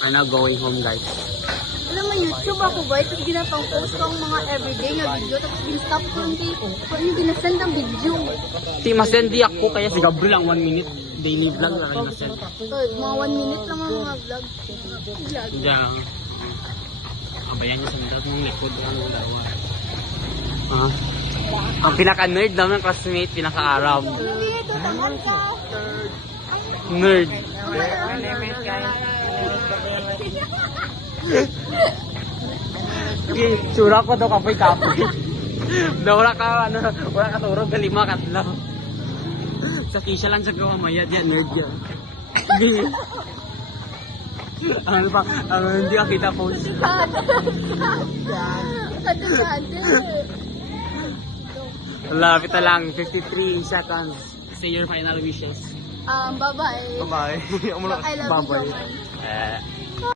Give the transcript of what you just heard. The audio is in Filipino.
We're now going home, guys. Alam mo, YouTube ako ba? Tapos ginapang-post ko ang mga everyday na video. Tapos gin-stop ko hindi. Kung yung ginasend ang video. Di, masendi ako kaya si Gabriel ang 1 minute daily vlog na rin masend. So, mga 1 minute lang ang mga vlog. Diyan. Abayan niyo sa mga mong likod. Ah. Ang pinaka-nerd naman ng classmate, pinaka-aram. Nerd. Okay, tsura ko daw kapoy-kapoy. Daw wala ka, wala ka turog, galima katlaw. Sa kisya lang sa gawa maya, diyan, nerd yan. Ano pa, hindi ka kita post. Lapit na lang, 53 seconds. Say your final wishes. Bye-bye. Bye-bye. I love you so much.